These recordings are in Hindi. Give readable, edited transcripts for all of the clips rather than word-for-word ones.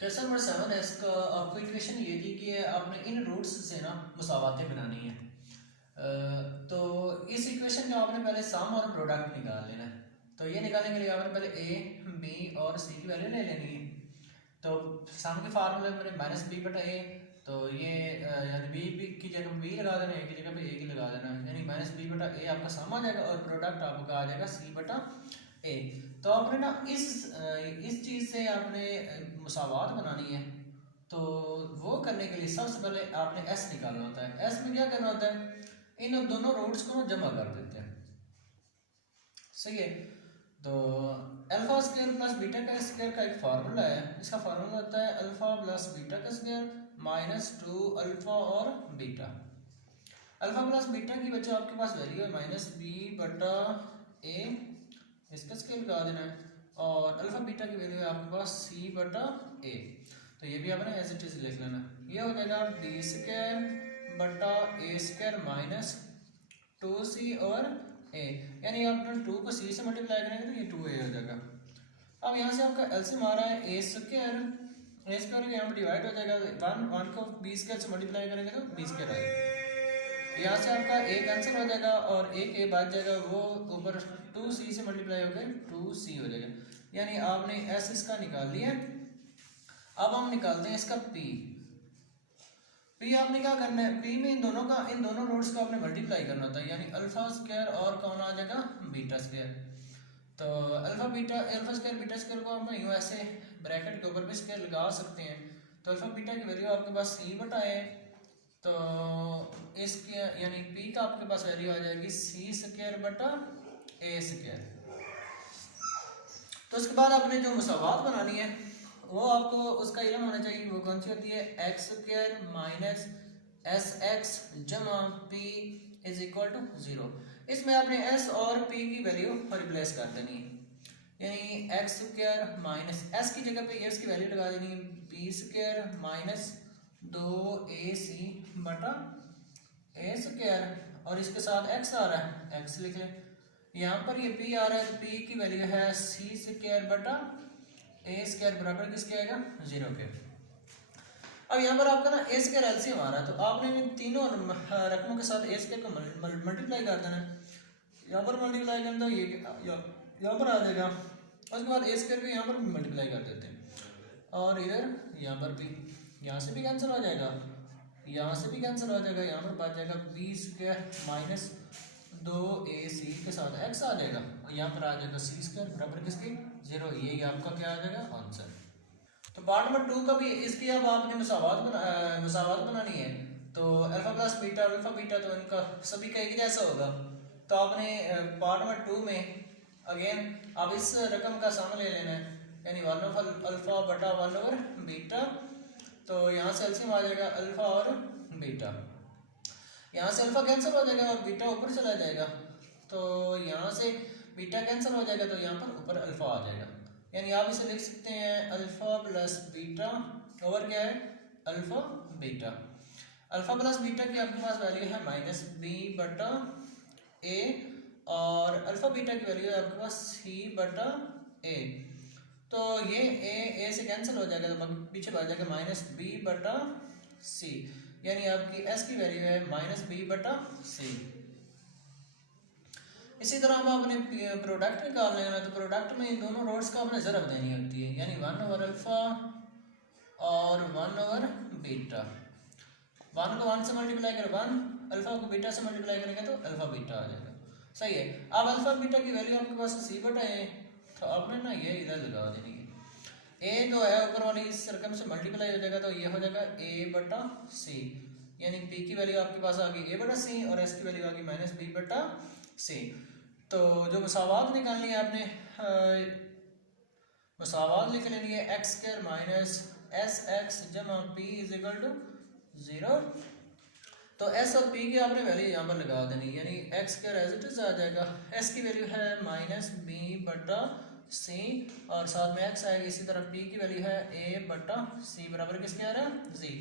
क्वेश्चन नंबर 7 है इसका। आपको इक्वेशन ये दी कि आपने इन रूट्स से ना मुसावातें बनानी है। तो इस इक्वेशन का आपने पहले सम और प्रोडक्ट निकाल लेना है। तो ये निकालने के लिए आपने पहले ए, बी और सी की वैल्यू ले लेनी है। तो सम के फार्मूले में माइनस बी बटा ए, तो ये यानी बी की जगह बी लगा देना, ए की जगह पे ए की लगा देना, यानी माइनस बी बटा ए आपका सम आ जाएगा और प्रोडक्ट आपका आ जाएगा सी बटा ए। तो आपने ना इस चीज़ से आपने मुसावात बनानी है। तो वो करने के लिए सबसे पहले आपने एस निकालना होता है। एस में क्या करना होता है, इन दोनों रूट्स को जमा कर देते हैं। सही है। तो अल्फा स्क्वायर प्लस बीटा का स्क्वायर का एक फार्मूला है। इसका फार्मूला होता है अल्फा प्लस बीटा का स्क्वायर माइनस 2 अल्फा और बीटा। अल्फा प्लस बीटा की बच्चा आपके पास वैल्यू है माइनस बी बटा ए, इसका स्क्वायर लगा देना है, और अल्फा बीटा की वैल्यू है आपके पास सी बटा ए। तो ये भी आपने एज इट इज लिख लेना। ये हो जाएगा डी स्क्वायर बटा ए स्क्वायर माइनस 2c और a, यानी आप 2 को c से मल्टीप्लाई करेंगे तो ये 2a हो जाएगा। अब यहाँ से आपका एलसीएम आ रहा है ए स्क्वायर यहाँ पर डिवाइड हो जाएगा, 1 को b स्क्वायर से मल्टीप्लाई करेंगे तो b स्क्वायर आएगा। यहाँ से आपका a कैंसिल हो जाएगा और एक a बच जाएगा, वो ऊपर 2c से मल्टीप्लाई होकर 2c हो जाएगा। यानी आपने s इसका निकाल लिया। अब हम निकालते हैं इसका p आपने क्या करना है, p में इन दोनों रूट्स का आपने मल्टीप्लाई करना होता है, यानी अल्फा स्क्वायर और कौन आ जाएगा बीटा स्क्वायर। तो अल्फा स्क्वायर बीटा स्क्वायर को हम यूँ ऐसे ब्रैकेट के ऊपर भी स्क्वायर लगा सकते हैं। तो अल्फा बीटा की वैल्यू आपके पास सी बटा है, तो इसके यानी p का आपके पास वैल्यू आ जाएगी सी स्क्वायर बटा ए स्क्वायर। तो उसके बाद आपने जो मुसावात बनानी है वो आपको उसका इल्म होना चाहिए। वो कौन सी होती है, x square minus s x जमा पी इज इक्वल टू 0। इसमें आपने एस और पी की वैल्यू रिप्लेस कर देनी है, यानी एक्स स्क्वायर माइनस एस की जगह पे एस की वैल्यू लगा देनी है पी स्क्वायर माइनस 2ac बटा ए स्क्वायर, और इसके साथ एक्स आ रहा है एक्स लिख लें। यहाँ पर ये p आ रहा है तो p की वैल्यू है सी स्क्वायर बटा ए स्क्वायर बराबर किसके आएगा 0 के। अब यहाँ पर आपका ना ए स्क्वायर एलसीएम आ रहा है, तो आपने इन तीनों रकमों के साथ ए स्क्वायर को मल्टीप्लाई कर देना है। यहाँ पर मल्टीप्लाई करना तो ये यहाँ पर आ जाएगा, उसके बाद ए स्क्वायर को यहाँ पर भी मल्टीप्लाई कर देते हैं, और इधर यहाँ पर भी, यहाँ से भी कैंसिल हो जाएगा, यहाँ से भी कैंसिल हो जाएगा, यहाँ पर बच जाएगा बी स्क्वायर माइनस 2ac के साथ x आ जाएगा, और यहाँ पर आ जाएगा सी स्क्वायर बराबर किसके 0। यही आपका क्या आ जाएगा आंसर। तो पार्ट नंबर 2 का भी इसकी अब आपने मुसावात बनानी है। तो अल्फा प्लस बीटा तो इनका सभी का एक जैसा होगा। तो आपने पार्ट नंबर 2 में अगेन आप इस रकम का सम ले लेना है, यानी 1 ओवर अल्फा बटा 1 ओवर बीटा। तो यहाँ से एलसीएम आ जाएगा अल्फा और बीटा, यहाँ से अल्फा कैंसिल हो जाएगा और बीटा ऊपर चला जाएगा, तो यहाँ से बीटा कैंसिल हो जाएगा तो यहाँ पर ऊपर अल्फा आ जाएगा। यानी आप इसे लिख सकते हैं अल्फा प्लस बीटा ओवर क्या है alpha beta. Alpha plus beta की आपके पास वैल्यू है माइनस बी बटा ए, और अल्फा बीटा की वैल्यू है आपके पास सी बटा ए। तो ये ए से कैंसिल हो जाएगा तो पीछे आ जाएगा माइनस बी बटा सी, यानी आपकी s की वैल्यू है माइनस बी बटा सी। इसी तरह हम अपने प्रोडक्ट निकाल लेना, तो प्रोडक्ट में इन दोनों रोड्स का अपने ज़रब देनी होती है, यानी 1 ओवर अल्फा और 1 ओवर बीटा। 1 को 1 से मल्टीप्लाई करें 1, अल्फा को बीटा से मल्टीप्लाई करेंगे तो अल्फा बीटा आ जाएगा। सही है। अब अल्फा बीटा की वैल्यू आपके पास सी बटा है, तो आपने ना ये इधर लगा देनी है। ए जो है ऊपर वाली इस रकम से मल्टीप्लाई हो जाएगा तो ये हो जाएगा ए बटा सी, यानी पी की वैल्यू आपके पास आ गई ए बटा सी और एस की वैल्यू आ गई माइनस बी बटा सी। तो जो मुसावात निकालनी है आपने मुसावात लिख लेनी है x square minus s x जमा पी इज इक्वल टू 0। तो एस और पी की आपने वैल्यू यहाँ पर लगा देनी, यानी x square as it is आ जाएगा, एस की वैल्यू है माइनस बी बटा सी और साथ में एक्स आएगा। इसी तरह पी की वैल्यू है ए बटा सी बराबर किसके आ रहा है जी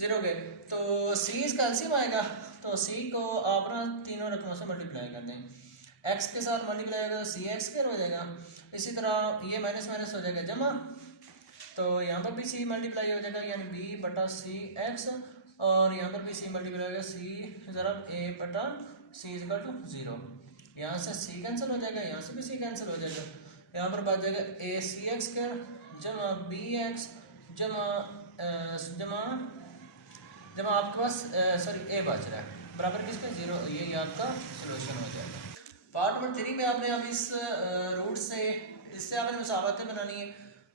0 के। तो सी इसका एलसीएम आएगा, तो सी को आप ना तीनों रकमों से मल्टीप्लाई कर दें, एक्स के साथ मल्टीप्लाई होगा तो सी एक्स स्क्वायर हो जाएगा। इसी तरह ये माइनस माइनस हो जाएगा जमा, तो यहाँ पर भी सी मल्टीप्लाई हो जाएगा यानी बी बटा सी एक्स, और यहाँ पर भी सी मल्टीप्लाई हो जाएगा सी ज़रा ए बटा सी इज इक्वल टू 0। यहाँ से सी कैंसिल हो जाएगा, यहाँ से भी सी कैंसिल हो जाएगा, यहाँ पर बच जाएगा ए सी एक्स स्क्वायर जमा बी एक्स जमा जमा जमा आपके पास सॉरी ए बच रहा है बराबर किसका 0। ये आपका सोल्यूशन हो जाएगा। पार्ट नंबर 3 में आपने अब इस रूट से इससे आपने मुसावतें बनानी है।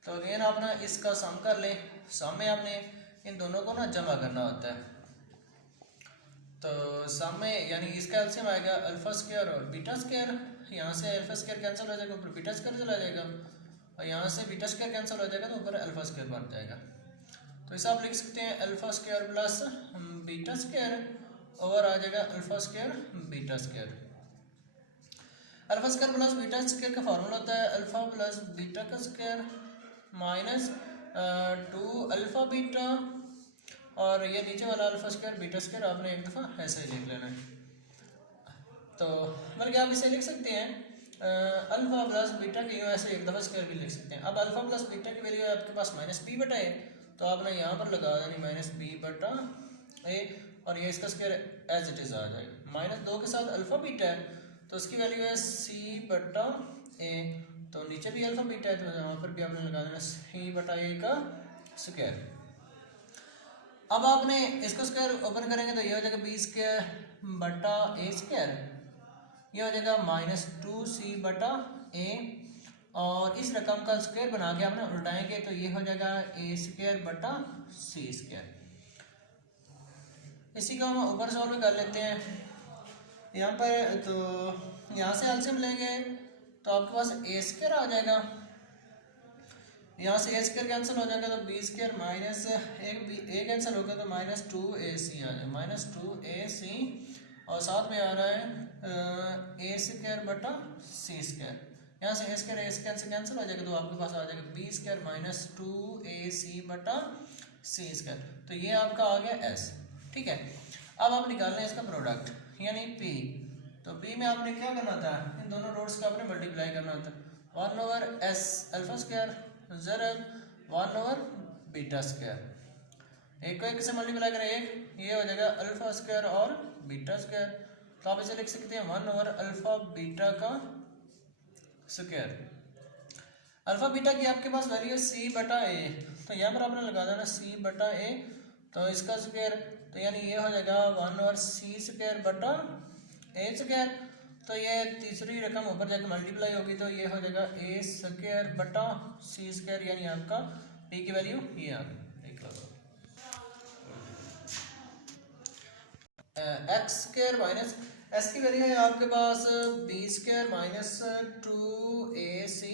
तो अगेन आप ना इसका सम कर लें, सम में आपने इन दोनों को ना जमा करना होता है। तो सम में यानी इसका एलसीएम आएगा अल्फा स्क्वायर और बीटा स्क्वायर, यहाँ से अल्फा स्क्वायर कैंसिल हो जाएगा, ऊपर बीटा स्क्वायर चला जाएगा, और यहाँ से बीटा स्क्वायर कैंसिल हो जाएगा तो ऊपर अल्फा स्क्वायर बन जाएगा। तो इसे आप लिख सकते हैं alpha square plus beta square और आ जाएगा alpha square beta square. Alpha square plus beta square का फॉर्मूला होता है अल्फा प्लस बीटा का स्क्वायर माइनस 2 अल्फा बीटा, और ये नीचे वाला अल्फा स्क्वायर बीटा स्क्वायर आपने एक दफ़ा ऐसे ही लिख लेना है। तो बल्कि आप इसे लिख सकते हैं अल्फा प्लस बीटा की ऐसे एक दफ़ा स्क्वायर भी लिख सकते हैं। अब अल्फा प्लस बीटा की वैल्यू है आपके पास माइनस बी बटा ए, तो आपने यहाँ पर लगा देनी माइनस बी बटा ए, और ये इसका स्क्वायर एज इट इज़ आ जाएगा। माइनस 2 के साथ अल्फा बीटा है तो उसकी वैल्यू है सी बटा ए, तो नीचे भी अल्फा बीटा है तो यहाँ पर भी आपने लगा देना सी बटा ए का स्क्वायर। अब आपने इसको स्क्वायर ओपन करेंगे तो ये हो जाएगा बी स्क्वायर बटा ए स्क्वायर, ये हो जाएगा माइनस 2c बटा ए, और इस रकम का स्क्वायर बना के आपने उल्टाएंगे तो ये हो जाएगा ए स्क्वायर बटा सी स्क्वायर। इसी को हम ऊपर सॉल्व कर लेते हैं यहाँ पर। तो यहाँ से एलसीएम लेंगे तो आपके पास ए स्क्वायर आ जाएगा, यहाँ से ए स्क्वायर कैंसिल हो जाएगा तो बी स्क्वायर माइनस ए कैंसिल होगा तो माइनस 2ac आ जाएगा, माइनस 2ac, और साथ में आ रहा है ए स्क्वायर बटा सी स्क्वायर। यहाँ से ए स्क्वायर से कैंसिल हो जाएगा तो आपके पास आ जाएगा बी स्क्वायर माइनस 2ac बटा सी स्क्वायर। तो ये आपका आ गया एस। ठीक है, अब आप निकालना है इसका प्रोडक्ट यानी पी। तो पी में आपने क्या करना था, इन दोनों रोड्स का आपने मल्टीप्लाई करना था 1 ओवर एस अल्फा स्क्वायर ज़रब 1 ओवर बीटा स्क्वायर। एक को एक से मल्टीप्लाई करें एक, ये हो जाएगा अल्फा स्क्वायर और बीटा स्क्वायर। तो आप इसे लिख सकते हैं 1 ओवर अल्फा बीटा का स्क्वायर। अल्फा बीटा की आपके पास वैल्यू है सी बटा ए, तो यहाँ पर आपने लगा देना सी बटा ए, तो इसका स्क्वायर तो यानी ये हो जाएगा 1 ओवर सी स्क्वायर बटा ए स्क्वायर। तो ये तीसरी रकम ऊपर जाकर मल्टीप्लाई होगी तो ये हो जाएगा ए स्क्वायर बटा सी स्क्वायर, यानी आपका पी की वैल्यू ये आ गई। एक्स स्क्वायर माइनस एस की वैल्यू है आपके पास बी स्क्वायर माइनस 2ac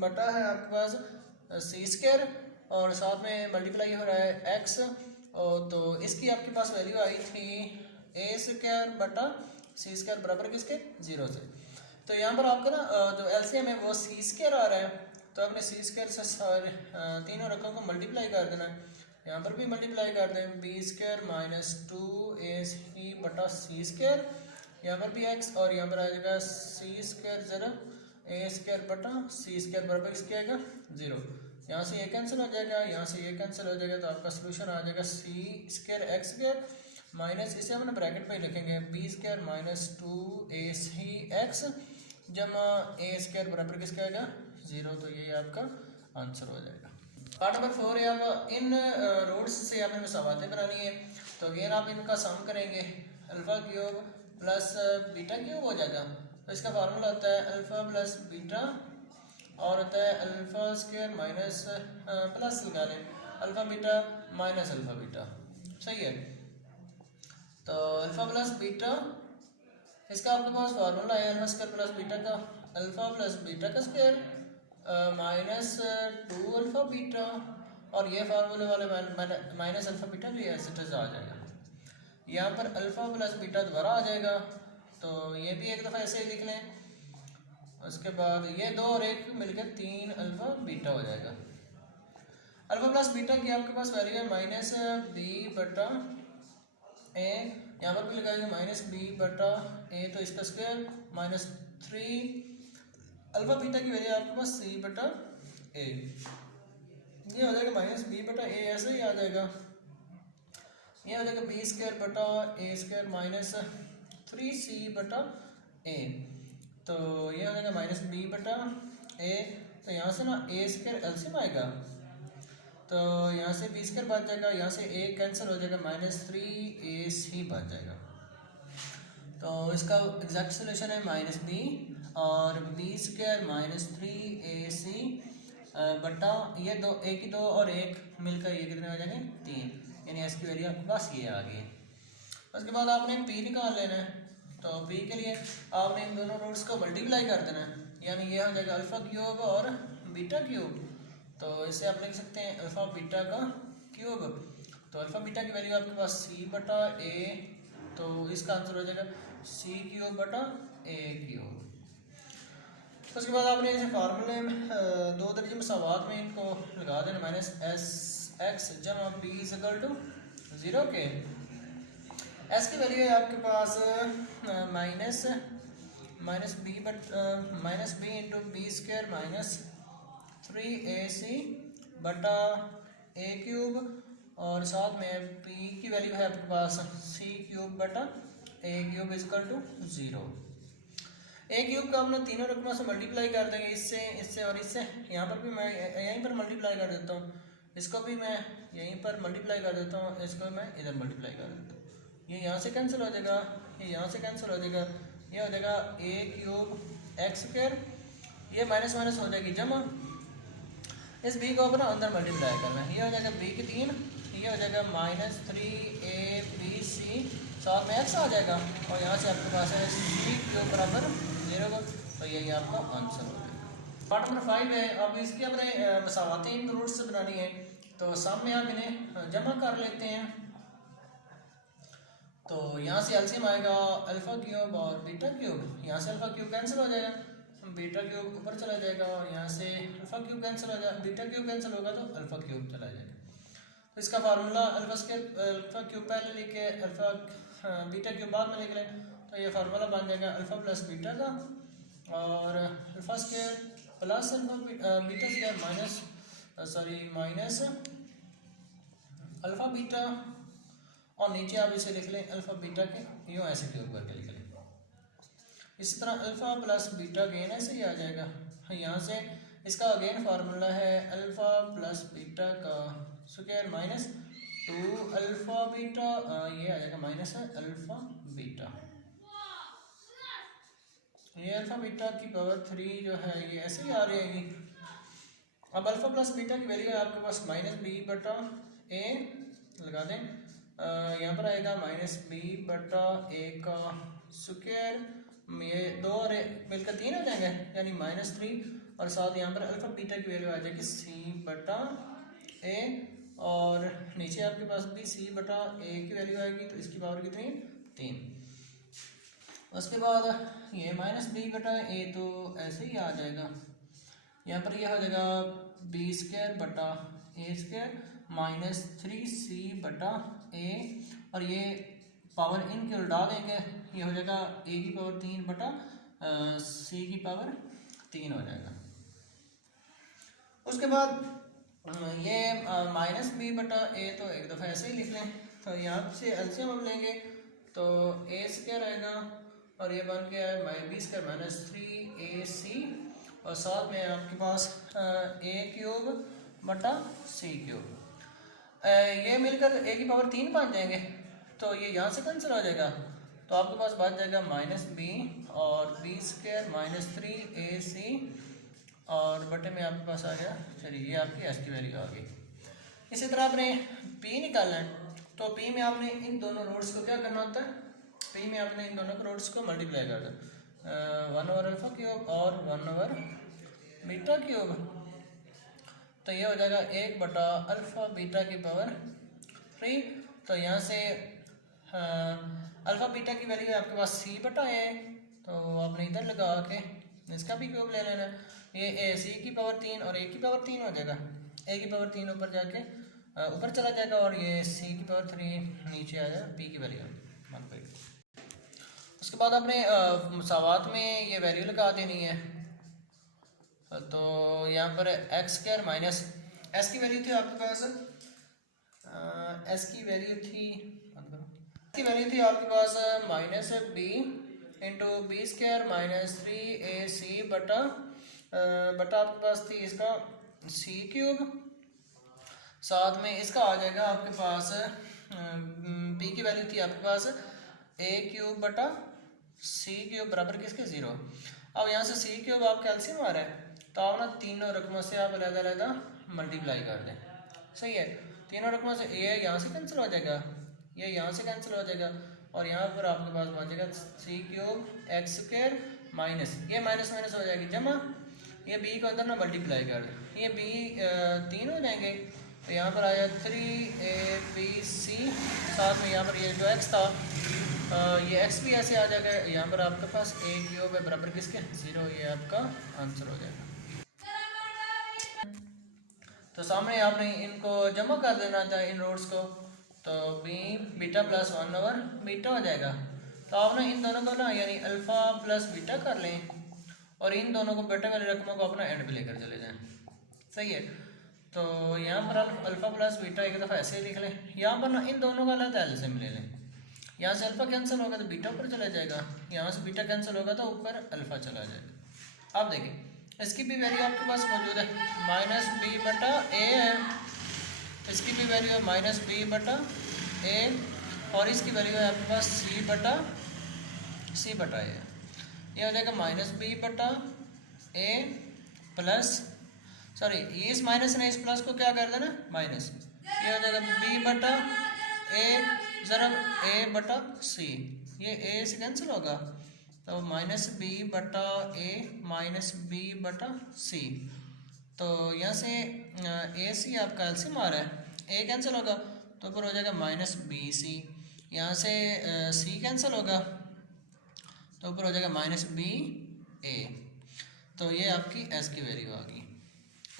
बटा है आपके पास सी स्क्वायर, और साथ में मल्टीप्लाई हो रहा है एक्स, और तो इसकी आपके पास वैल्यू आई थी ए स्क्वायर बटा सी स्क्वायर बराबर किसके 0 से। तो यहाँ पर आपका ना जो एलसीएम है वो सी स्क्वायर आ रहा है, तो आपने सी स्क्वायर से सारे तीनों रकम को मल्टीप्लाई कर देना है। यहाँ पर भी मल्टीप्लाई कर दें बी स्क्वायर माइनस 2ac बटा सी स्क्वायर, यहाँ पर भी एक्स, और यहाँ पर आ जाएगा सी स्क्वायर ज़रा ए स्क्वायर बटा सी स्क्वायर बराबर किसके आएगा 0। यहाँ से ये कैंसिल हो जाएगा, यहाँ से ये कैंसिल हो जाएगा, तो आपका सोल्यूशन आ जाएगा सी स्क्वायर एक्स स्क्वायर माइनस, इसे हम ब्रैकेट में लिखेंगे B square minus 2ac x जमा ए स्क्वायर बराबर किसका आएगा 0। तो ये आपका आंसर हो जाएगा। पार्ट नंबर 4 है, अब इन रूट्स से आपने मुसावातें बनानी है। तो अगेन आप इनका सम करेंगे, alpha cube plus beta cube हो जाएगा। तो इसका फार्मूला होता है अल्फा प्लस बीटा, और होता है अल्फा स्क्वायर माइनस प्लस लगा लें alpha beta minus alpha beta, सही है। तो अल्फा प्लस बीटा इसका आपके पास फार्मूला है अल्फा स्क्वायर प्लस बीटा का, अल्फा प्लस बीटा का स्क्वायर माइनस 2 अल्फा बीटा, और ये फार्मूले वाले माइनस अल्फा बीटा भी ऐसे आ जाएगा। यहाँ पर अल्फा प्लस बीटा दोबारा आ जाएगा, तो ये भी एक दफ़ा ऐसे ही लिख लें। उसके बाद ये 2 और 1 मिलकर 3 अल्फा बीटा हो जाएगा। अल्फा प्लस बीटा की आपके पास वैल्यू है माइनस बी बटा ए, यहाँ पर भी लगाएंगे माइनस बी बटा ए, तो इसका स्क्वायर माइनस 3 अल्फा बीटा की वैल्यू आपके पास सी बटा ए, ये हो जाएगा माइनस बी बटा ए, ऐसे ही आ जाएगा। ये हो जाएगा बी स्क्वायर बटा ए स्क्वायर माइनस 3c बटा ए। तो ये हो जाएगा माइनस बी बटा ए। तो यहाँ से ना ए स्क्वायर एलसीएम आएगा, तो यहाँ से बी स्क्वायर बच जाएगा, यहाँ से ए कैंसिल हो जाएगा, माइनस 3ac बच जाएगा। तो इसका एग्जैक्ट सोल्यूशन है माइनस बी और बी स्क्वायर माइनस 3ac बटा ये दो, एक ही दो और एक मिलकर ये कितने हो जाएंगे 3, यानी एस की वैल्यू आपके पास ये आ गई। उसके बाद आपने पी निकाल लेना है। तो पी के लिए आपने इन दोनों रूट्स को मल्टीप्लाई कर देना है, यानी ये हो जाएगा अल्फा क्यूब और बीटा क्यूब। तो इसे आप लिख सकते हैं अल्फा बीटा का क्यूब। तो अल्फा बीटा की वैल्यू आपके पास सी बटा ए, तो इसका आंसर हो जाएगा सी क्यूब बटा ए क्यूब। उसके बाद आपने इसे फार्मूले में दो दर्जे मसावात में इनको लगा देना, माइनस एस एक्स जमा बी इज इक्वल टू 0 के। एस की वैल्यू है आपके पास minus b into b square minus 3ac बटा ए क्यूब, और साथ में पी की वैल्यू है आपके पास सी क्यूब बटा a cube is equal to 0। A cube का अपने तीनों रकमों से मल्टीप्लाई कर देंगे, इससे इससे और इससे। यहाँ पर भी मैं यहीं पर मल्टीप्लाई कर देता हूँ, इसको भी मैं यहीं पर मल्टीप्लाई कर देता हूँ, इसको मैं इधर मल्टीप्लाई कर देता हूँ। ये यहाँ से कैंसिल हो जाएगा, ये यहाँ से कैंसिल हो जाएगा, ये हो जाएगा ए क्यूब एक्स स्क्वायर, ये माइनस माइनस हो जाएगी जमा, इस बी को अपना अंदर मल्टीप्लाई करना है, ये हो जाएगा बी की 3, ये हो जाएगा माइनस 3abc, साथ में एक्स आ जाएगा, और यहाँ से आपके पास है सी क्यूब बराबर 0, तो यही आपका आंसर हो जाएगा। पार्ट नंबर 5 है। अब इसकी अपने मसावातें इन रूट्स से बनानी है, तो सामने आप इन्हें जमा कर लेते हैं। तो यहाँ से एलसीएम आएगा अल्फा क्यूब और बीटा क्यूब, यहाँ से अल्फा क्यूब कैंसिल हो जाएगा, बीटा क्यूब ऊपर चला जाएगा, और यहाँ से अल्फा क्यूब कैंसिल हो जाएगा, बीटा क्यूब कैंसिल होगा तो अल्फा क्यूब चला जाएगा। तो इसका फार्मूला अल्फा क्यूब पहले लिख के अल्फा बीटा क्यूब बाद में लिख लें, तो ये फार्मूला बन जाएगा अल्फा प्लस बीटा का, और alpha square plus alpha beta square minus alpha beta, और नीचे आप इसे लिख लें अल्फा बीटा के यूँ ऐसे क्यूब करके लिख लें। इसी तरह अल्फा प्लस बीटा गेन ऐसे ही आ जाएगा। यहाँ से इसका अगेन फार्मूला है अल्फा प्लस बीटा का स्क्वायर माइनस 2 अल्फा बीटा, ये आ जाएगा माइनस अल्फा बीटा, ये अल्फा बीटा की पावर 3 जो है ये ऐसे ही आ रहेगी। अब अल्फा प्लस बीटा की वैल्यू है आपके पास माइनस बी बटा ए लगा दें, यहाँ पर आएगा माइनस बी बटा ए का स्क्वायर, ये 2 और मिलकर 3 हो जाएंगे, यानी माइनस 3, और साथ यहाँ पर अल्फा बीटा की वैल्यू आ जाएगी सी बटा ए, और नीचे आपके पास भी सी बटा ए की वैल्यू आएगी, तो इसकी पावर कितनी 3। उसके बाद ये माइनस बी बटा ए तो ऐसे ही आ जाएगा, यहाँ पर यह हो जाएगा बी स्क्वायर बटा ए स्क्वायर माइनस 3c बटा ए, और ये पावर इनके उल्टा देंगे, ये हो जाएगा ए की पावर 3 बटा सी की पावर 3 हो जाएगा। उसके बाद ये माइनस बी बटा ए तो एक दफ़ा ऐसे ही लिख लें, तो यहाँ से एलसीएम हम लेंगे तो ए स्क्वायर आएगा, और ये बन गया है बी स्क्वायर माइनस 3ac, और साथ में आपके पास ए क्यूब बटा सी क्यूब, ये मिलकर ए की पावर 3 बन जाएंगे, तो ये यहाँ से कैंसिल हो जाएगा, तो आपके पास बच जाएगा माइनस बी और बी स्क्वायर माइनस 3ac, और बटे में आपके पास आ गया, चलिए ये आपकी एस की वैल्यू आ गई। इसी तरह आपने पी निकालना है, तो पी में आपने इन दोनों रूट्स को क्या करना होता है, पी में आपने इन दोनों रूट्स को मल्टीप्लाई कर दो, 1 ओवर अल्फा क्यूब और 1 ओवर बीटा क्यूब, तो ये हो जाएगा 1 बटा अल्फा बीटा की पावर 3। तो यहाँ से अल्फा बीटा की वैल्यू है आपके पास सी बटा ए, तो आपने इधर लगा के इसका भी क्यूब ले लेना, ये ए सी की पावर 3 और ए की पावर 3 हो जाएगा, ए की पावर 3 ऊपर जाके ऊपर चला जाएगा, और ये सी की पावर 3 नीचे आ जाएगा, पी की वैल्यू 1/2। उसके बाद आपने मसावात में ये वैल्यू लगा देनी है, तो यहाँ पर एक्स स्क्वायर माइनस एस की वैल्यू थी आपके पास एस की वैल्यू थी आपके पास minus b into b square minus 3ac बटा आपके पास थी इसका सी क्यूब, साथ में इसका आ जाएगा आपके पास बी की वैल्यू थी आपके पास ए क्यूब बटा सी क्यूब बराबर किसके 0। अब यहाँ से सी क्यूब आपका एलसीएम आ रहा है, तो आप ना तीनों रकमों से आप अलग मल्टीप्लाई कर दें। सही है, तीनों रकमों से ए यहाँ से कैंसिल हो जाएगा, ये यहाँ से कैंसिल हो जाएगा, और यहाँ पर आपके पास बचेगा सी क्यूब एक्स स्क्वायर माइनस ये माइनस माइनस हो जाएगी जमा, ये बी को अंदर ना मल्टीप्लाई कर दें, ये बी 3 हो जाएंगे, तो यहाँ पर आया 3abc, साथ में यहाँ पर ये जो एक्स था ये एक्स भी ऐसे आ जाएगा, यहाँ पर आपके पास ए क्यूब है बराबर किसके 0, ये आपका आंसर हो जाएगा। तो सामने आपने इनको जमा कर देना था इन रोड्स को, तो B beta plus 1 over beta हो जाएगा। तो आपने इन दोनों को ना यानी अल्फ़ा प्लस बीटा कर लें और इन दोनों को बेटे वाली रकमों को अपना एंड पे लेकर चले जाएं। सही है, तो यहाँ पर अल्फ़ा प्लस बीटा एक दफ़ा ऐसे ही लिख लें, यहाँ पर ना इन दोनों का अलग एलसीएम ले लें, यहाँ से अल्फ़ा कैंसिल होगा तो बीटा ऊपर चला जाएगा, यहाँ से बीटा कैंसिल होगा तो ऊपर अल्फ़ा चला जाएगा। अब देखिए इसकी भी वैल्यू आपके पास मौजूद है, माइनस बी बटा ए है, इसकी भी वैल्यू है माइनस बी बटा ए, और इसकी वैल्यू है आपके पास सी बटा ए। ये हो जाएगा माइनस बी बटा ए प्लस, सॉरी इस माइनस ने इस प्लस को क्या कर देना माइनस, ये हो जाएगा बी बटा ए ज़रा ए बटा सी, ये ए से कैंसिल होगा तो माइनस बी बटा ए माइनस बी बटा सी, तो यहाँ से ए सी आपका एलसीएम आ रहा है, ए कैंसिल होगा तो ऊपर हो जाएगा माइनस बी सी, यहाँ से सी कैंसिल होगा तो ऊपर हो जाएगा माइनस बी ए, तो ये आपकी एस की वैल्यू आ गई।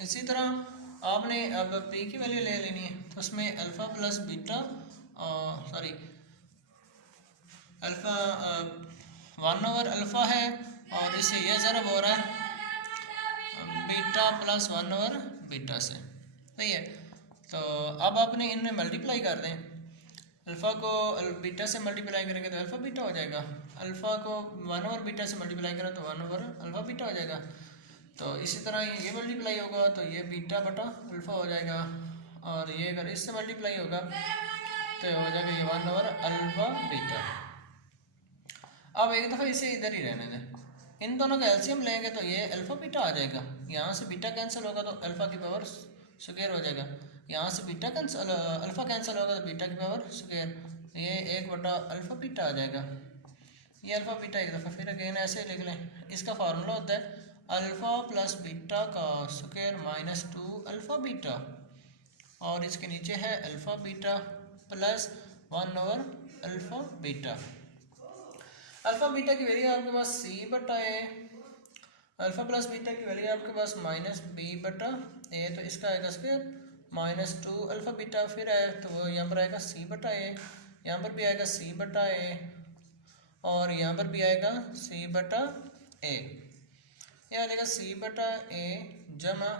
इसी तरह आपने अब पी की वैल्यू ले लेनी है, तो उसमें alpha plus beta sorry alpha 1 over alpha है और इसे ये ज़रब हो रहा है बीटा प्लस 1 ओवर बीटा से। सही है, तो अब आपने इनमें मल्टीप्लाई कर दें, अल्फ़ा को बीटा से मल्टीप्लाई करेंगे तो अल्फ़ा बीटा हो जाएगा, अल्फ़ा को 1 ओवर बीटा से मल्टीप्लाई करें तो 1 ओवर अल्फ़ा बीटा हो जाएगा, तो इसी तरह ये मल्टीप्लाई होगा तो ये बीटा बटा अल्फ़ा हो जाएगा, और ये अगर इससे मल्टीप्लाई होगा तो हो जाएगा ये 1 ओवर अल्फ़ा बीटा। अब एक दफ़ा इसे इधर ही रहने दें, इन दोनों का एलसीएम लेंगे तो ये अल्फ़ा बीटा आ जाएगा, यहाँ से बीटा कैंसिल होगा तो अल्फ़ा की पावर स्क्वायर हो जाएगा, यहाँ से बीटा कैंसिल अल्फ़ा कैंसिल होगा तो बीटा की पावर स्क्वायर, ये 1 बटा अल्फ़ा बीटा आ जाएगा। ये अल्फ़ा बीटा एक दफ़ा फिर अगेन ऐसे लिख लें, इसका फार्मूला होता है अल्फ़ा प्लस बीटा का स्क्वायर माइनस 2 अल्फ़ा बीटा, और इसके नीचे है alpha beta plus 1 over alpha beta. Alpha beta की वैल्यू आपके पास सी बटा ए, अल्फ़ा प्लस बीटा की वैल्यू आपके पास माइनस बी बटा ए, तो इसका आएगा स्क्वायर माइनस 2 अल्फ़ा बीटा, फिर आए तो वो यहाँ पर आएगा सी बटा ए, यहाँ पर भी आएगा सी बटा ए, और यहाँ पर भी आएगा सी बटा ए, यह आ जाएगा सी बटा ए जमा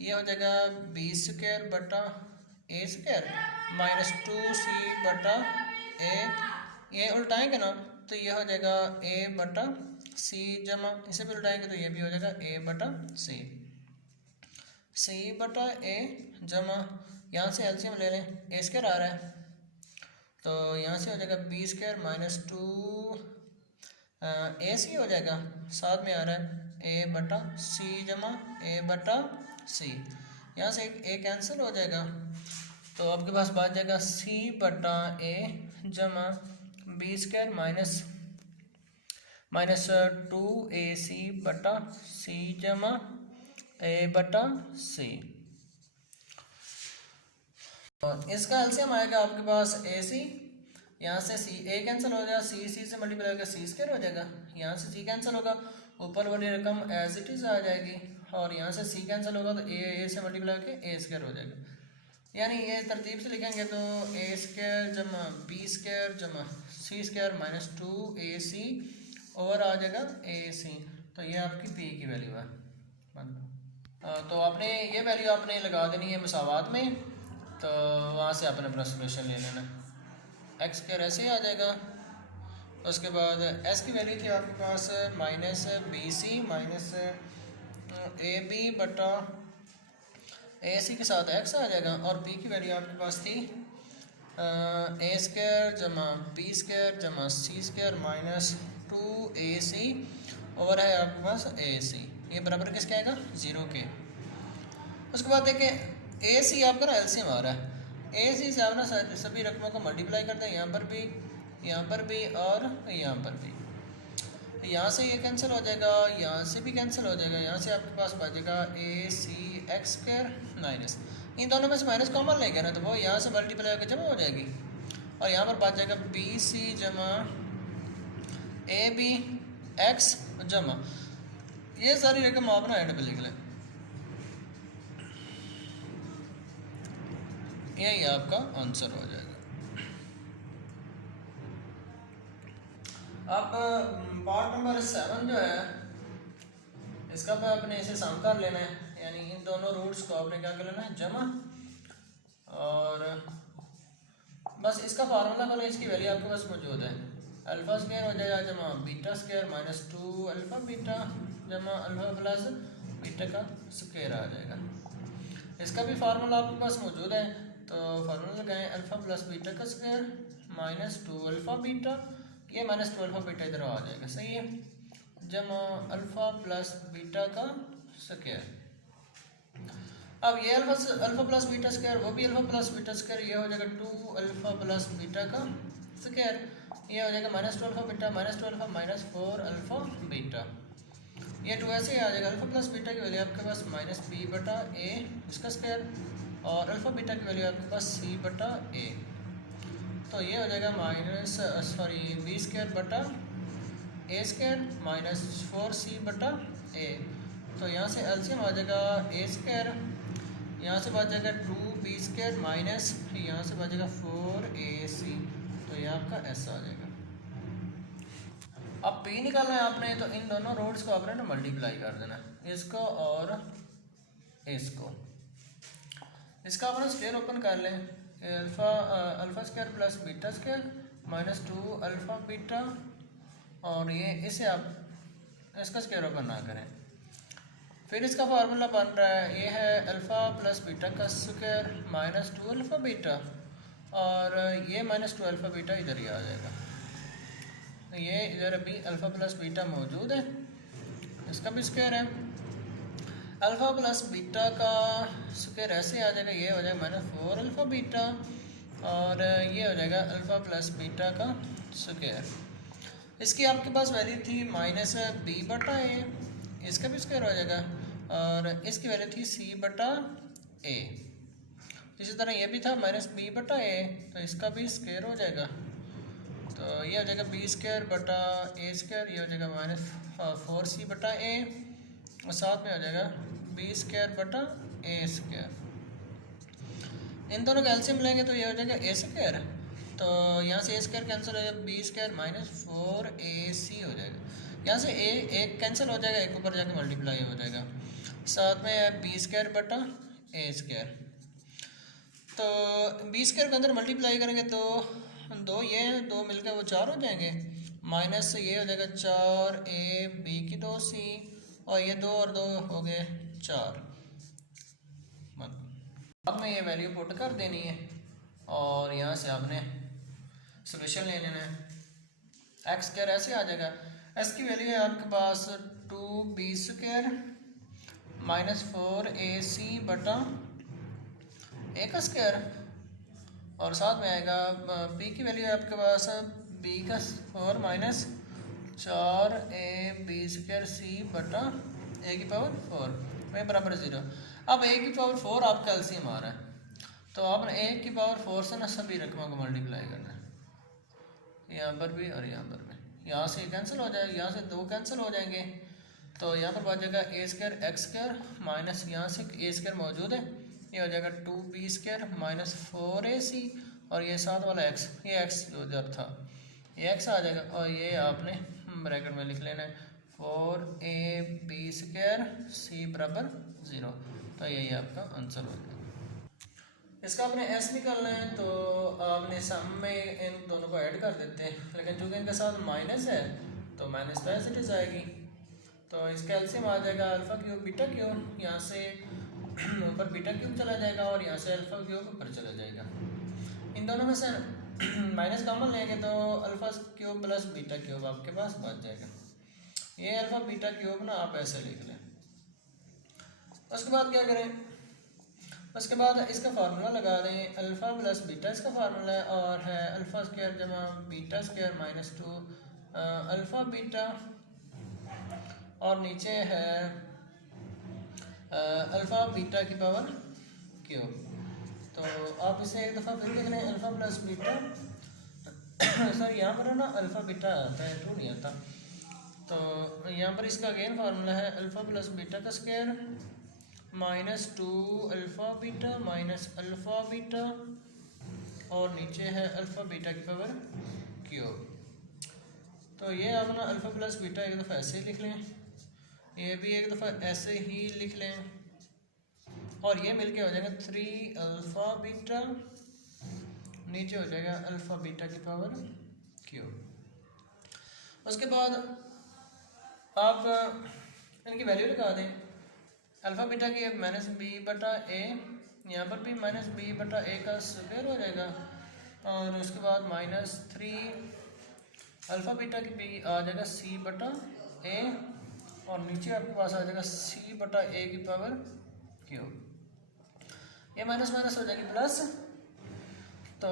ये हो जाएगा बी स्क्वायर बटा ए स्क्वायर माइनस 2c बटा ए, ये उल्टाएंगे ना तो ये हो जाएगा ए बटा सी जमा इसे भी उल्टाएंगे तो ये भी हो जाएगा ए बटा सी, सी बटा ए जमा यहाँ से एलसीएम ले लें, ए स्क्वायर आ रहा है तो यहाँ से हो जाएगा बी स्क्वायर माइनस 2 ए सी हो जाएगा, साथ में आ रहा है ए बटा सी जमा ए बटा सी, यहाँ से ए कैंसिल हो जाएगा तो आपके पास बच जाएगा सी बटा ए जमा बी स्क्वायर माइनस 2ac बटा सी जमा ए बटा सी, और इसका एलसीएम आएगा आपके पास ए सी, यहाँ से सी ए कैंसिल हो जाएगा, सी से मल्टीप्लाई होगा सी स्क्वायर हो जाएगा, यहाँ से सी कैंसिल होगा ऊपर वाली रकम एज इट इज़ आ जाएगी, और यहाँ से सी कैंसिल होगा तो ए से मल्टीप्लाई होकर ए स्क्वायर हो जाएगा, यानी ये तरतीब से लिखेंगे तो ए स्क्वायर जमा बी स्क्वायर जमा सी स्क्वायर माइनस 2ac ओवर आ जाएगा ए सी, तो ये आपकी पी की वैल्यू है। तो आपने ये वैल्यू आपने लगा देनी है मसावात में, तो वहाँ से आपने अपना सोल्यूशन ले लेना। एक्स स्क्वायर ऐसे ही आ जाएगा। उसके बाद एस की वैल्यू थी आपके पास minus b c minus a b बटा ए सी के साथ एक्स आ जाएगा, और पी की वैल्यू आपके पास थी ए स्क्वायर जमा बी स्क्वायर जमा सी स्क्वायर माइनस 2ac और है आपके पास ए सी, ये बराबर किसके आएगा 0 के। उसके बाद देखें ए सी आपका ना एलसीएम आ रहा है, ए सी से आप ना सभी रकमों को मल्टीप्लाई करते हैं, यहाँ पर भी और यहाँ पर भी। यहाँ से ये कैंसिल हो जाएगा, यहाँ से भी कैंसिल हो जाएगा, यहाँ से आपके पास बचेगा ए सी एक्स स्क्वायर माइनस, इन दोनों में से माइनस कॉमन लेंगे ना, तो वो यहाँ से मल्टीप्लाई होकर जमा हो जाएगी, और यहाँ पर बच जाएगा बी सी जमा ए बी एक्स जमा, ये सारी रकम आप ना एंड पे लिख लें, यही आपका आंसर हो जाएगा। अब पार्ट नंबर 7 जो है इसका पे आपने इसे सम कर लेना है, यानी इन दोनों रूट्स को आपने क्या कर लेना है जमा, और बस इसका फार्मूला खोलो, इसकी वैल्यू आपके पास मौजूद है, अल्फा स्क्वायर हो जाएगा जमा beta square minus 2 alpha beta जमा अल्फा प्लस बीटा का स्क्वायर आ जाएगा। इसका भी फार्मूला आपके पास मौजूद है, तो फार्मूला लगाएं अल्फा प्लस बीटा का स्क्वायर माइनस 2 अल्फा बीटा, ये माइनस 2 अल्फा बीटा इधर आ जाएगा, सही है, जमा अल्फा प्लस बीटा का स्क्वायर। अब ये अल्फा प्लस बीटा स्क्वायर, वो भी अल्फा प्लस बीटा स्क्वायर, ये हो जाएगा 2 अल्फा प्लस बीटा का स्क्वायर, ये हो जाएगा minus 2 alpha beta minus 2 alpha minus 4 alpha beta, ये 2 ऐसे ही आ जाएगा। अल्फा प्लस बीटा की वैल्यू आपके पास माइनस बी बटा ए इसका स्क्वायर, और अल्फा बीटा की वैल्यू आपके पास सी बटा ए, तो ये हो जाएगा माइनस बी स्क्वायर बटा ए स्क्वायर माइनस 4c बटा ए, तो यहाँ से एलसीएम आ जाएगा ए स्क्वायर, यहाँ से बच जाएगा 2b स्क्वायर माइनस यहाँ से बचेगा 4ac, तो ये आपका एस आ जाएगा। अब p निकालना है आपने, तो इन दोनों रोड्स को आपने ना मल्टीप्लाई कर देना, इसको और इसको, इसका अपना स्क्वायर ओपन कर लें, alpha square plus beta square minus 2 alpha beta, और ये इसे आप इसका स्क्वायर ओपन ना करें, फिर इसका फार्मूला बन रहा है, ये है अल्फा प्लस बीटा का स्क्वायर माइनस 2 अल्फा बीटा, और ये माइनस 2 अल्फा बीटा इधर ही आ जाएगा, ये इधर अभी अल्फा प्लस बीटा मौजूद है, इसका भी स्क्वायर है, अल्फा प्लस बीटा का स्क्वायर ऐसे आ जाएगा, ये हो जाएगा माइनस 4 अल्फा बीटा, और ये हो जाएगा अल्फा प्लस बीटा का स्क्वायर। इसकी आपके पास वैल्यू थी माइनस बी बटा ए, इसका भी स्क्वायर हो जाएगा, और इसकी वैल्यू थी सी बटा ए, इसी तरह ये भी था माइनस बी बटा ए, तो इसका भी स्क्वायर हो जाएगा, तो ये हो जाएगा बी स्क्वायर बटा ए स्क्वायर, ये हो जाएगा माइनस 4c बटा ए, और साथ में हो जाएगा बी स्क्वायर बटा ए स्क्वायर, इन दोनों का एलसीएम लेंगे तो ये हो जाएगा ए स्क्वायर, तो यहाँ से ए स्क्वायर कैंसिल हो जाएगा, बी स्क्वायर माइनस 4ac हो जाएगा, यहाँ से ए एक कैंसिल हो जाएगा, एक ऊपर जाके मल्टीप्लाई हो जाएगा, साथ में बी स्क्वायर बटा ए स्क्वायर, तो बी स्क्वायर के अंदर मल्टीप्लाई करेंगे तो दो ये दो मिलकर वो 4 हो जाएंगे, माइनस ये हो जाएगा 4ab की 2c, और ये 2 और 2 हो गए 4। अब में ये वैल्यू पुट कर देनी है, और यहाँ से आपने सोल्यूशन ले लेना है, एक्स स्क्वायर ऐसे आ जाएगा, एस की वैल्यू है आपके पास 2b स्क्वायर माइनस 4ac बटा ए का स्क्वायर, और साथ में आएगा पी की वैल्यू है आपके पास बी का 4 माइनस 4ab स्क्वायर सी बटा ए की पावर 4 में बराबर 0। अब ए की पावर 4 आपका एलसीएम आ रहा है, तो आपने ए की पावर 4 से ना सभी रकमों को मल्टीप्लाई करना है, यहाँ पर भी और यहाँ पर भी, यहाँ से कैंसिल हो जाएगा, यहाँ से 2 कैंसिल हो जाएंगे, तो यहाँ पर बच जाएगा ए स्क्वायर एक्स स्क्वायर माइनस यहाँ से ए स्क्वायर मौजूद है, ये हो जाएगा 2b स्क्वायर माइनस 4ac, और ये साथ वाला x, ये x जो इधर था ये x आ जाएगा, और ये आपने ब्रैकेट में लिख लेना है 4ab² बराबर 0। तो यही आपका आंसर हो जाएगा। इसका आपने एस निकालना है तो आपने सम में इन दोनों को ऐड कर देते हैं, लेकिन चूंकि इनके साथ माइनस है तो माइनस तो एज इट इज आएगी। तो इसका एलसीएम आ जाएगा अल्फा क्यूब बीटा क्यूब, यहाँ से ऊपर बीटा क्यूब चला जाएगा और यहाँ से अल्फा क्यूब ऊपर चला जाएगा। इन दोनों में से माइनस कॉमन लेंगे तो alpha cube plus beta cube आपके पास बच जाएगा। ये अल्फा बीटा क्यूब ना आप ऐसे लिख लें। उसके बाद क्या करें, उसके बाद इसका फार्मूला लगा दें, अल्फ़ा प्लस बीटा इसका फार्मूला है और है अल्फ़ा स्क्वायर जमा beta square minus 2 alpha beta, और नीचे है अल्फ़ा बीटा की पावर क्यूब। तो आप इसे एक दफ़ा फिर लिख लें, अल्फ़ा प्लस बीटा सर यहाँ पर है ना अल्फ़ा बीटा आता है, 2 नहीं आता। तो यहाँ पर इसका अगेन फार्मूला है अल्फ़ा प्लस बीटा का square minus 2 alpha beta minus alpha beta, और नीचे है अल्फ़ा बीटा की पावर क्यूब। तो ये आप ना अल्फ़ा प्लस बीटा एक दफ़ा ऐसे ही लिख लें, ये भी एक दफ़ा ऐसे ही लिख लें, और ये मिलके हो जाएगा 3 अल्फ़ा बीटा, नीचे हो जाएगा अल्फ़ा बीटा की पावर क्यूब। उसके बाद आप इनकी वैल्यू लगा दें, अल्फ़ा बीटा की माइनस बी बटा ए, यहाँ पर भी माइनस बी बटा ए का स्क्वायर हो जाएगा, और उसके बाद माइनस 3 अल्फ़ा बीटा की बी आ जाएगा सी बटा ए, और नीचे आपके पास आ जाएगा सी बटा ए की पावर क्यूब। ये माइनस माइनस हो जाएगी प्लस, तो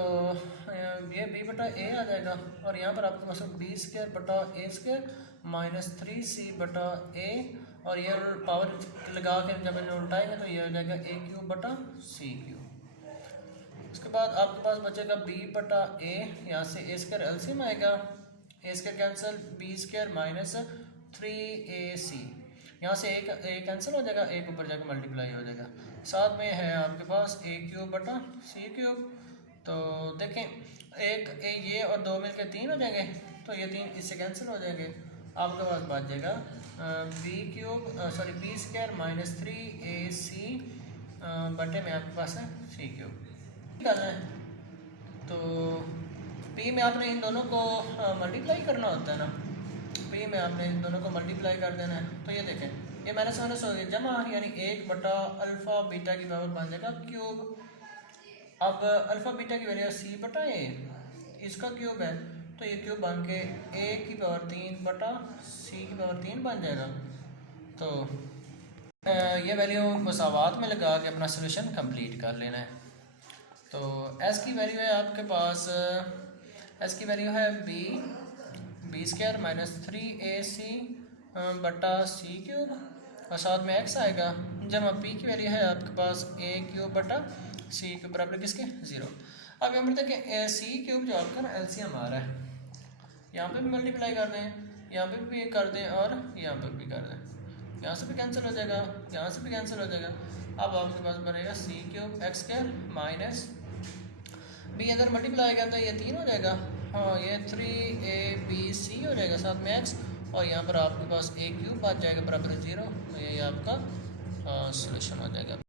ये बी बटा ए आ जाएगा, और यहाँ पर आपके पास बी स्क्वायर बटा ए स्क्वायर माइनस 3c बटा ए, और ये पावर लगा के जब इन्हें उल्टाएंगे तो ये हो जाएगा ए क्यूब बटा सी क्यूब। उसके बाद आपके पास बचेगा बी बटा ए, यहाँ से ए स्क्वायर एलसीएम आएगा, a square cancel, b square minus 3ac, यहाँ से ए कैंसिल हो जाएगा, एक ऊपर जाकर मल्टीप्लाई हो जाएगा। साथ में है आपके पास ए क्यूब बटा सी क्यूब। तो देखें एक ये और 2 मिलकर 3 हो जाएंगे, तो ये 3 इससे कैंसिल हो जाएंगे, आपके पास बच जाएगा बी स्क्वायर माइनस 3ac बटे में आपके पास है सी क्यूब निकालना है। तो पी में आपने इन दोनों को मल्टीप्लाई करना होता है ना, पी में आपने इन दोनों को मल्टीप्लाई कर देना है। तो ये देखें ये माइनस माइनस हो गया जमा, यानी 1 बटा अल्फ़ा बीटा की पावर बन जाएगा क्यूब। अब अल्फ़ा बीटा की वैल्यू सी बटा ए, इसका क्यूब है, तो ये क्यूब बन के ए की पावर 3 बटा सी की पावर 3 बन जाएगा। तो ये वैल्यू मसावात में लगा के अपना सोल्यूशन कंप्लीट कर लेना है। तो एस की वैल्यू है आपके पास, एस की वैल्यू है बी स्क्वायर माइनस 3ac बटा सी क्यूब, और साथ में एक्स आएगा, जमा पी की वैल्यू है आपके पास ए क्यूब बटा सी क्यूब बराबर किसके 0। अब यहाँ पर देखें सी क्यूब जो आपका ना एलसीएम आ रहा है, यहाँ पे भी मल्टीप्लाई कर दें, यहाँ पे भी कर दें और यहाँ पे भी कर दें, यहाँ से भी कैंसिल हो जाएगा, यहाँ से भी कैंसिल हो जाएगा। अब आपके पास बनेगा c cube x square minus b, अगर मल्टीप्लाई करते हैं ये 3 हो जाएगा, हाँ ये 3abc हो जाएगा, साथ में एक्स, और यहाँ पर आपके पास ए क्यूब बच जाएगा बराबर 0। तो ये आपका सोल्यूशन हो जाएगा।